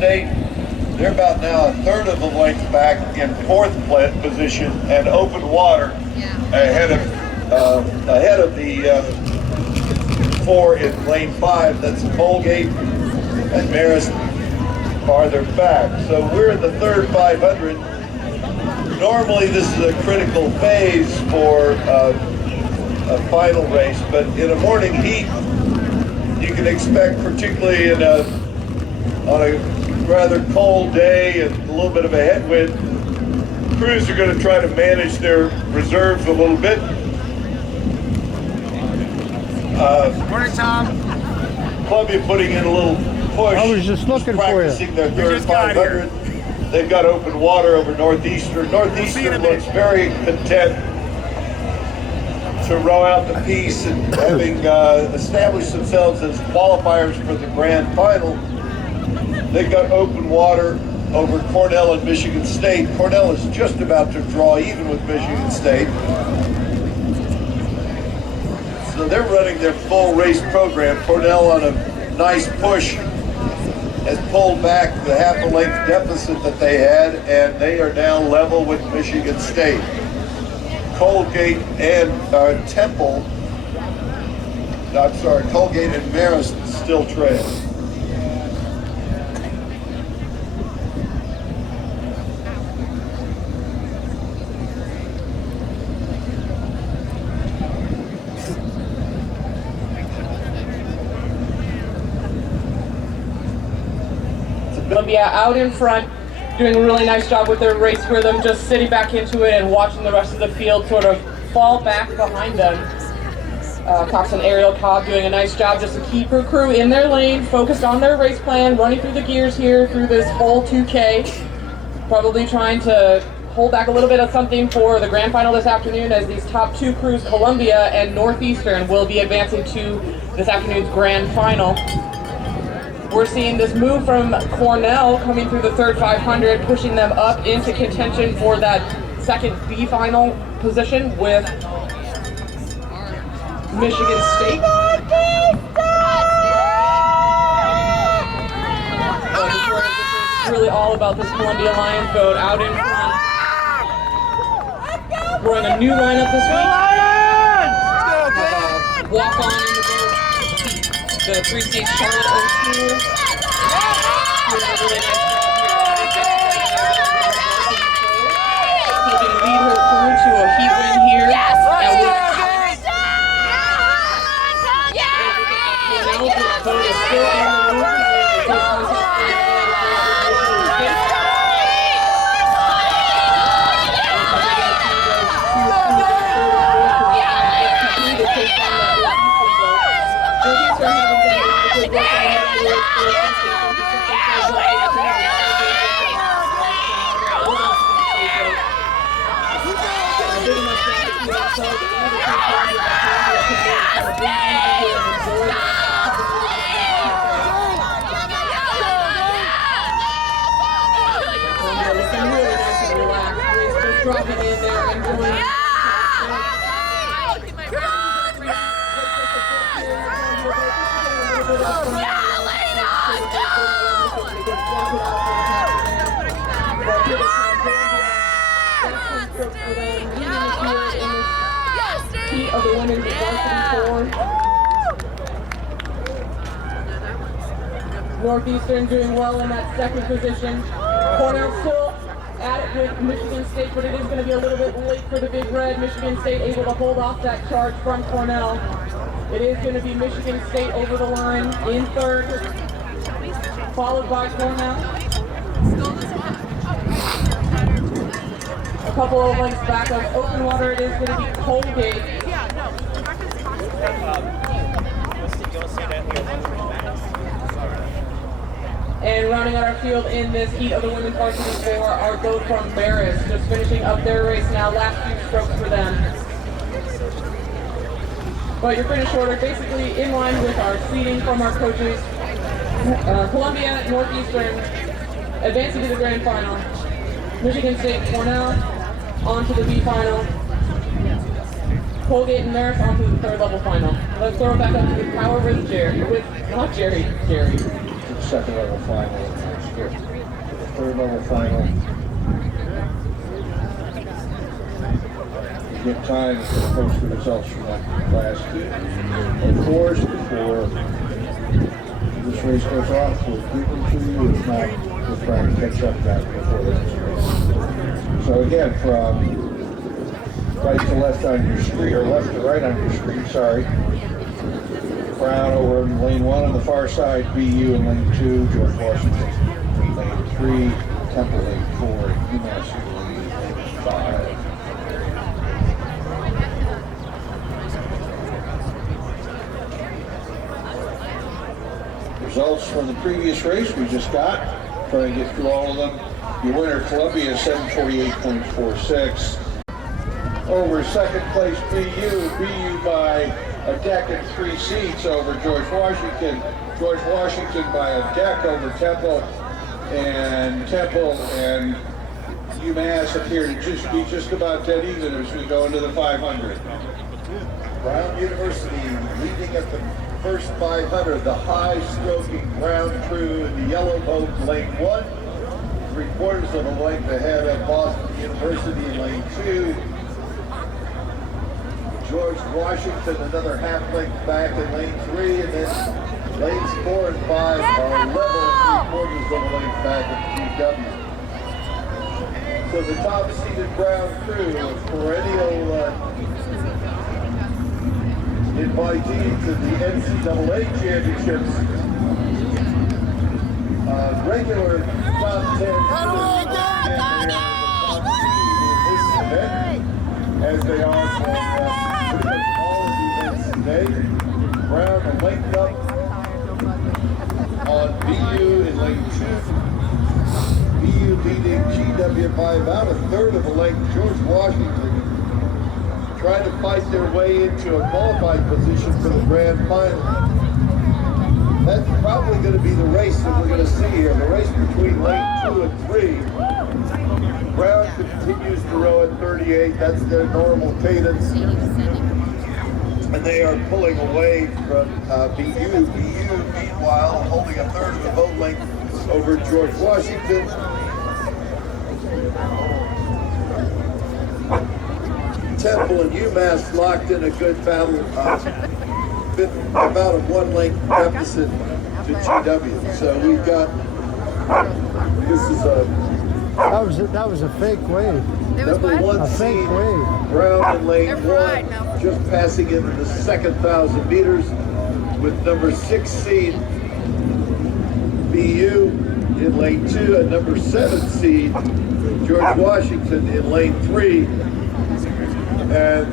State. They're about now a third of the length back in fourth position and open water ahead of the 4 in lane 5. That's Colgate and Marist farther back. So we're in the third 500. Normally this is a critical phase for a final race, but in a morning heat, you can expect, particularly on a rather cold day and a little bit of a headwind, crews are going to try to manage their reserves a little bit. Morning, Tom. Columbia putting in a little push. I was just looking for you. Practicing their third 500. They've got open water over Northeastern. Northeastern looks very content to row out the piece, and having established themselves as qualifiers for the grand final, they've got open water over Cornell and Michigan State. Cornell is just about to draw even with Michigan State. So they're running their full race program. Cornell, on a nice push, has pulled back the half a length deficit that they had, and they are now level with Michigan State. Colgate and Colgate and Marist still trail. Columbia out in front, doing a really nice job with their race rhythm, just sitting back into it and watching the rest of the field sort of fall back behind them. Cox and Ariel Cobb doing a nice job just to keep her crew in their lane, focused on their race plan, running through the gears here through this whole 2K. Probably trying to hold back a little bit of something for the grand final this afternoon, as these top two crews, Columbia and Northeastern, will be advancing to this afternoon's grand final. We're seeing this move from Cornell coming through the third 500, pushing them up into contention for that second B final position with Michigan State. This is really all about this Columbia Lions boat out in front. We're in a new lineup this week. Walk on in the boat. The 3-stage Charlotte O'Toole. Doing a really nice job here. Helping lead her crew to a heat win here. Yes! The boat is still in the move. Dropping in there and doing of the women's varsity 4. Northeastern doing well in that second position. Cornell still at it with Michigan State, but it is going to be a little bit late for the Big Red. Michigan State able to hold off that charge from Cornell. It is going to be Michigan State over the line in third, followed by Cornell. A couple of lengths back of open water, it is going to be Colgate. And rounding out our field in this heat of the women's varsity 4, our boat from Marist, just finishing up their race now, last few strokes for them. But your finish order basically in line with our seating from our coaches. Columbia, Northeastern, advancing to the grand final. Michigan State, Cornell, on to the B final. Colgate and Marist on to the third level final. Let's throw it back up to the power with Jerry, Jerry. Second level final. the third level final. Get time to post the results from that last heat. Of course, before this race goes off, we'll give them to you. If not, we'll try to catch up back before the next race. So again, from right to left on your screen, or left to right on your screen, sorry. Brown over in lane 1 on the far side, BU in lane 2, George Washington lane 3, Temple lane 4, UMass lane 5. Results from the previous race we just got. Try and get through all of them. Your winner, Columbia, 748.46. Over second place, BU by a deck and 3 seats over George Washington. George Washington by a deck over Temple and UMass appear to be just about dead even as we go into the 500. Brown University leading at the first 500, the high-stroking Brown crew in the yellow boat, lane 1. 3/4 of a length ahead of Boston University in lane 2. George Washington another half length back in lane 3, and then lanes 4 and 5 are level 3/4 of a length back at GW. So the top-seeded Brown crew, a perennial invitees to the NCAA championships, regular top 10 as they are for pretty much all of the events today. Brown are linked up on BU in lane 2. BU leading GW by about a third of a length. George Washington trying to fight their way into a qualified position for the grand final. That's probably going to be the race that we're going to see here. The race between lane 2 and 3. Brown continues to row at 38. That's their normal cadence. And they are pulling away from BU. BU, meanwhile, holding a third of a boat length over George Washington. Temple and UMass locked in a good battle, about a 1 length deficit to GW. So we've got, this is That was a fake wave. number 1 A fake seed, wave. Brown in lane 1, just passing into the second 1,000 meters with number 6 seed, BU in lane 2, and number 7 seed, George Washington in lane 3. And